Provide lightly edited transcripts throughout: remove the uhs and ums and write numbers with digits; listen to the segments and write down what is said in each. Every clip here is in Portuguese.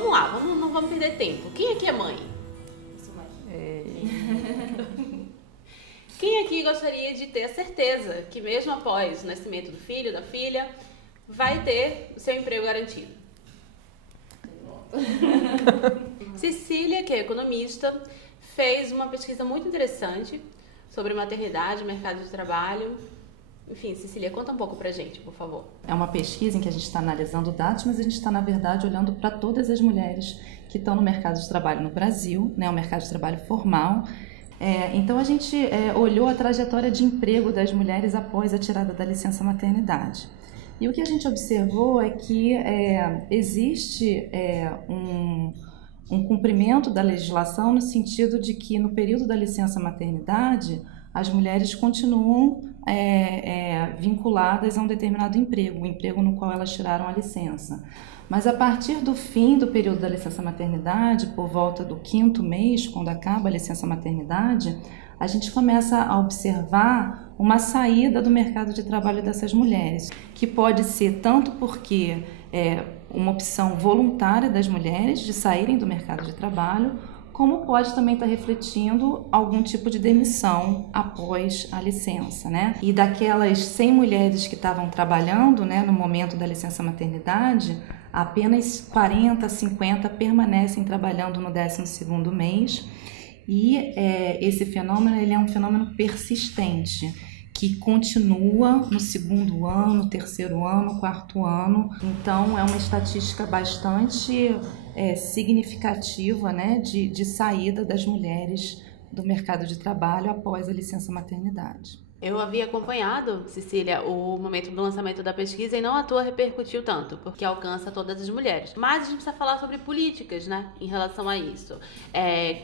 Vamos lá, não vamos perder tempo. Quem aqui é mãe? Eu sou mãe. Quem aqui gostaria de ter a certeza que mesmo após o nascimento do filho, da filha, vai ter o seu emprego garantido? Cecília, que é economista, fez uma pesquisa muito interessante sobre maternidade, mercado de trabalho. Enfim, Cecília, conta um pouco pra gente, por favor. É uma pesquisa em que a gente está analisando dados, mas a gente está, na verdade, olhando para todas as mulheres que estão no mercado de trabalho no Brasil, né, o mercado de trabalho formal. Então, a gente olhou a trajetória de emprego das mulheres após a tirada da licença maternidade. E o que a gente observou é que existe um cumprimento da legislação no sentido de que, no período da licença maternidade, as mulheres continuam vinculadas a um determinado emprego, o emprego no qual elas tiraram a licença. Mas a partir do fim do período da licença maternidade, por volta do 5º mês, quando acaba a licença maternidade, a gente começa a observar uma saída do mercado de trabalho dessas mulheres, que pode ser tanto porque uma opção voluntária das mulheres de saírem do mercado de trabalho, como pode também estar refletindo algum tipo de demissão após a licença, né? E daquelas 100 mulheres que estavam trabalhando, né, no momento da licença maternidade, apenas 40, 50 permanecem trabalhando no 12º mês. E esse fenômeno ele é um fenômeno persistente, que continua no 2º ano, 3º ano, 4º ano. Então, é uma estatística bastante significativa, né, de saída das mulheres do mercado de trabalho após a licença maternidade. Eu havia acompanhado, Cecília, o momento do lançamento da pesquisa e não à toa repercutiu tanto, porque alcança todas as mulheres. Mas a gente precisa falar sobre políticas, né, em relação a isso.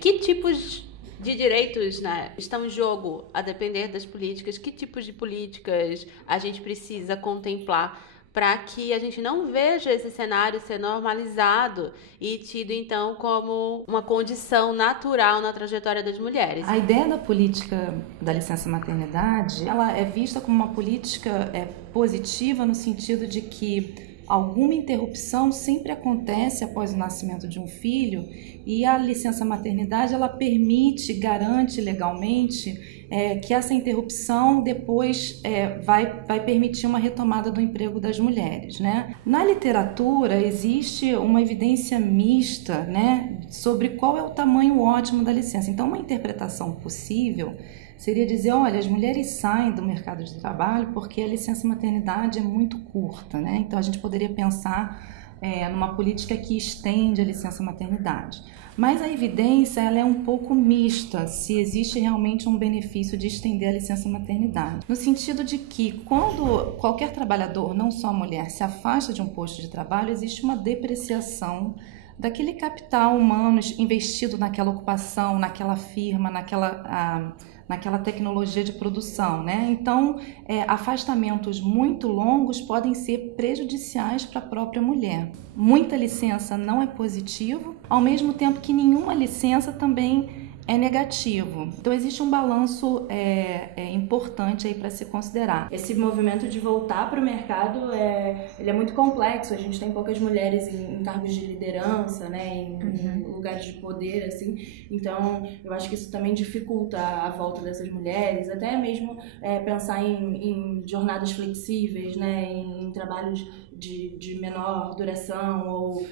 Que tipos de direitos, né, estão em jogo a depender das políticas? Que tipos de políticas a gente precisa contemplar para que a gente não veja esse cenário ser normalizado e tido, então, como uma condição natural na trajetória das mulheres? A ideia da política da licença maternidade, ela é vista como uma política positiva no sentido de que alguma interrupção sempre acontece após o nascimento de um filho e a licença maternidade ela permite, garante legalmente que essa interrupção depois vai permitir uma retomada do emprego das mulheres, né? Na literatura existe uma evidência mista, né, sobre qual é o tamanho ótimo da licença. Então, uma interpretação possível seria dizer, olha, as mulheres saem do mercado de trabalho porque a licença maternidade é muito curta, né? Então, a gente poderia pensar numa política que estende a licença maternidade. Mas a evidência ela é um pouco mista, se existe realmente um benefício de estender a licença maternidade. No sentido de que quando qualquer trabalhador, não só a mulher, se afasta de um posto de trabalho, existe uma depreciação daquele capital humano investido naquela ocupação, naquela firma, naquela tecnologia de produção, né? Então, afastamentos muito longos podem ser prejudiciais para a própria mulher. Muita licença não é positivo, ao mesmo tempo que nenhuma licença também é negativo. Então, existe um balanço importante aí para se considerar. Esse movimento de voltar para o mercado, ele é muito complexo. A gente tem poucas mulheres em cargos de liderança, né, em lugares de poder, assim. Então, eu acho que isso também dificulta a volta dessas mulheres, até mesmo pensar em jornadas flexíveis, né, em trabalhos de menor duração ou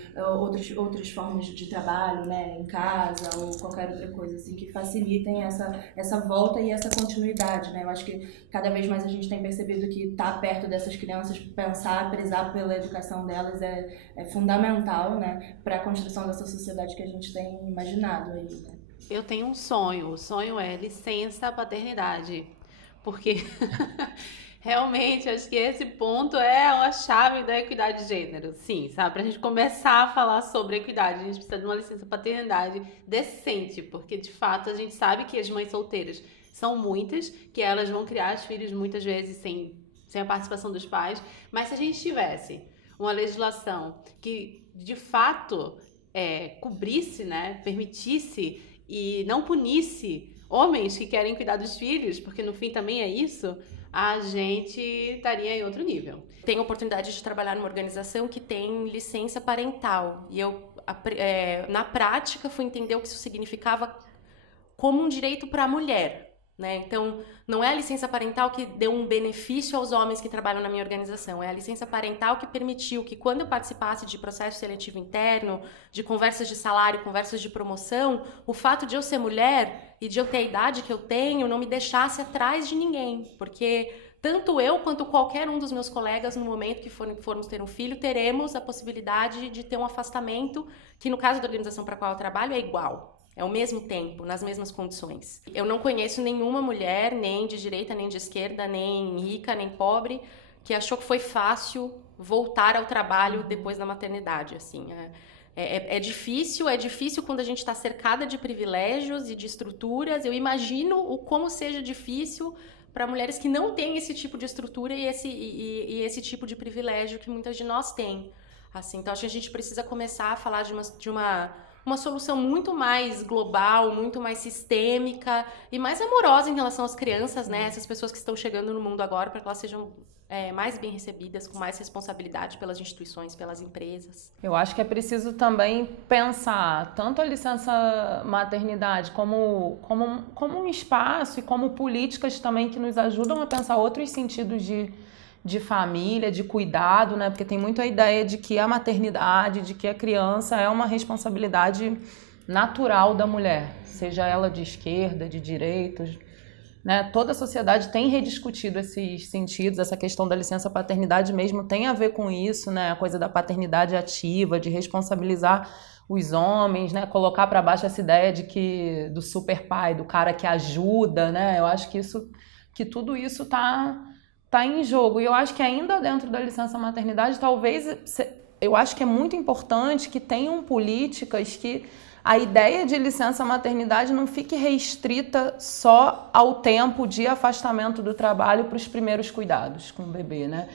outras formas de trabalho, né, em casa ou qualquer outra coisa assim que facilitem essa volta e essa continuidade, né? Eu acho que cada vez mais a gente tem percebido que estar perto dessas crianças, pensar, prezar pela educação delas é fundamental, né, para a construção dessa sociedade que a gente tem imaginado aí, né? Eu tenho um sonho, o sonho é licença paternidade, porque realmente, acho que esse ponto é uma chave da equidade de gênero. Sim, sabe? Pra gente começar a falar sobre equidade, a gente precisa de uma licença paternidade decente, porque de fato a gente sabe que as mães solteiras são muitas, que elas vão criar os filhos muitas vezes sem a participação dos pais, mas se a gente tivesse uma legislação que de fato cobrisse, né, permitisse e não punisse homens que querem cuidar dos filhos, porque no fim também é isso, a gente estaria em outro nível. Tenho a oportunidade de trabalhar numa organização que tem licença parental e eu na prática, fui entender o que isso significava como um direito para a mulher. Né? Então, não é a licença parental que deu um benefício aos homens que trabalham na minha organização, é a licença parental que permitiu que, quando eu participasse de processo seletivo interno, de conversas de salário, conversas de promoção, o fato de eu ser mulher e de eu ter a idade que eu tenho não me deixasse atrás de ninguém, porque tanto eu quanto qualquer um dos meus colegas, no momento que formos ter um filho, teremos a possibilidade de ter um afastamento, que no caso da organização para a qual eu trabalho é igual. É o mesmo tempo, nas mesmas condições. Eu não conheço nenhuma mulher, nem de direita, nem de esquerda, nem rica, nem pobre, que achou que foi fácil voltar ao trabalho depois da maternidade. Assim, é difícil quando a gente está cercada de privilégios e de estruturas. Eu imagino como seja difícil para mulheres que não têm esse tipo de estrutura e esse tipo de privilégio que muitas de nós têm. Assim, então, acho que a gente precisa começar a falar de uma solução muito mais global, muito mais sistêmica e mais amorosa em relação às crianças, né? Essas pessoas que estão chegando no mundo agora, para que elas sejam mais bem recebidas, com mais responsabilidade pelas instituições, pelas empresas. Eu acho que é preciso também pensar tanto a licença maternidade como um espaço e como políticas também que nos ajudam a pensar outros sentidos de família, de cuidado, né? Porque tem muito a ideia de que a maternidade, de que a criança é uma responsabilidade natural da mulher, seja ela de esquerda, de direita, né? Toda a sociedade tem rediscutido esses sentidos, essa questão da licença paternidade mesmo tem a ver com isso, né? A coisa da paternidade ativa, de responsabilizar os homens, né? Colocar para baixo essa ideia do super pai, do cara que ajuda, né? Eu acho que tudo isso tá em jogo. E eu acho que ainda dentro da licença maternidade, eu acho que é muito importante que tenham políticas que a ideia de licença maternidade não fique restrita só ao tempo de afastamento do trabalho para os primeiros cuidados com o bebê, né?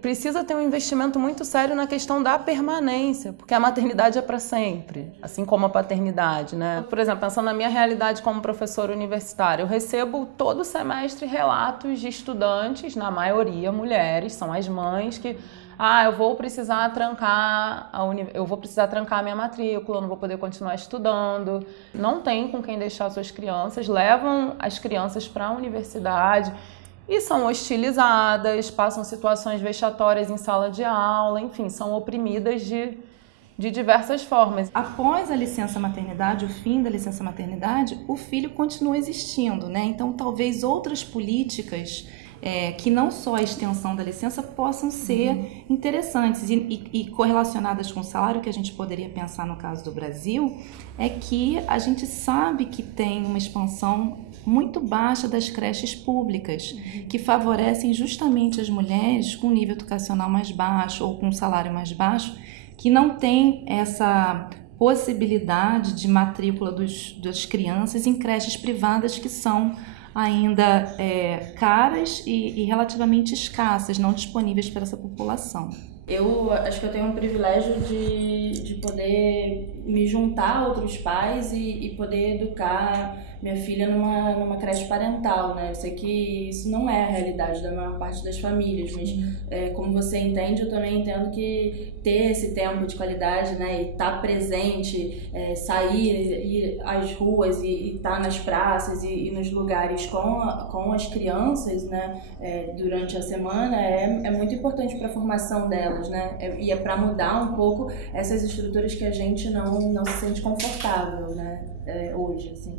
Precisa ter um investimento muito sério na questão da permanência, porque a maternidade é para sempre, assim como a paternidade, né? Por exemplo, pensando na minha realidade como professora universitária, eu recebo todo semestre relatos de estudantes, na maioria mulheres, são as mães que eu vou precisar trancar a minha matrícula, eu não vou poder continuar estudando. Não tem com quem deixar suas crianças, levam as crianças para a universidade e são hostilizadas, passam situações vexatórias em sala de aula, enfim, são oprimidas de diversas formas. Após a licença maternidade, o fim da licença maternidade, o filho continua existindo, né? Então, talvez outras políticas que não só a extensão da licença possam ser interessantes e correlacionadas com o salário, que a gente poderia pensar no caso do Brasil, é que a gente sabe que tem uma expansão muito baixa das creches públicas, que favorecem justamente as mulheres com nível educacional mais baixo ou com um salário mais baixo, que não tem essa possibilidade de matrícula das crianças em creches privadas que são ainda caras e relativamente escassas, não disponíveis para essa população. Eu acho que eu tenho um privilégio de poder me juntar a outros pais e poder educar minha filha numa creche parental, né? Eu sei que isso não é a realidade da maior parte das famílias, mas como você entende, eu também entendo que ter esse tempo de qualidade, né, e estar presente, sair, ir às ruas e estar nas praças e nos lugares com as crianças, né, durante a semana é muito importante para a formação delas, né? E é para mudar um pouco essas estruturas que a gente não se sente confortável, né, hoje, assim.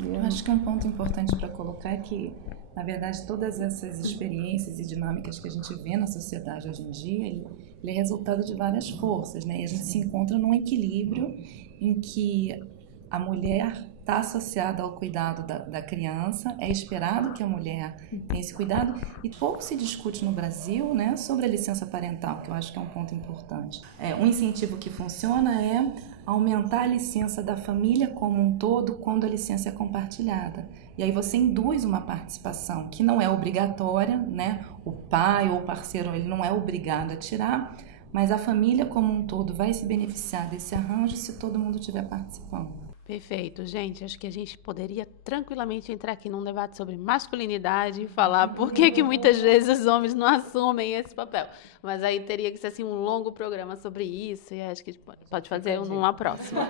Eu acho que um ponto importante para colocar é que, na verdade, todas essas experiências e dinâmicas que a gente vê na sociedade hoje em dia, ele é resultado de várias forças, né? E a gente se encontra num equilíbrio em que a mulher está associada ao cuidado da criança, é esperado que a mulher tenha esse cuidado, e pouco se discute no Brasil, né, sobre a licença parental, que eu acho que é um ponto importante. Um incentivo que funciona é aumentar a licença da família como um todo quando a licença é compartilhada. E aí você induz uma participação que não é obrigatória, né? O pai ou o parceiro, ele não é obrigado a tirar, mas a família como um todo vai se beneficiar desse arranjo se todo mundo estiver participando. Perfeito, gente. Acho que a gente poderia tranquilamente entrar aqui num debate sobre masculinidade e falar por que muitas vezes os homens não assumem esse papel. Mas aí teria que ser assim, um longo programa sobre isso, e acho que a gente pode fazer numa próxima.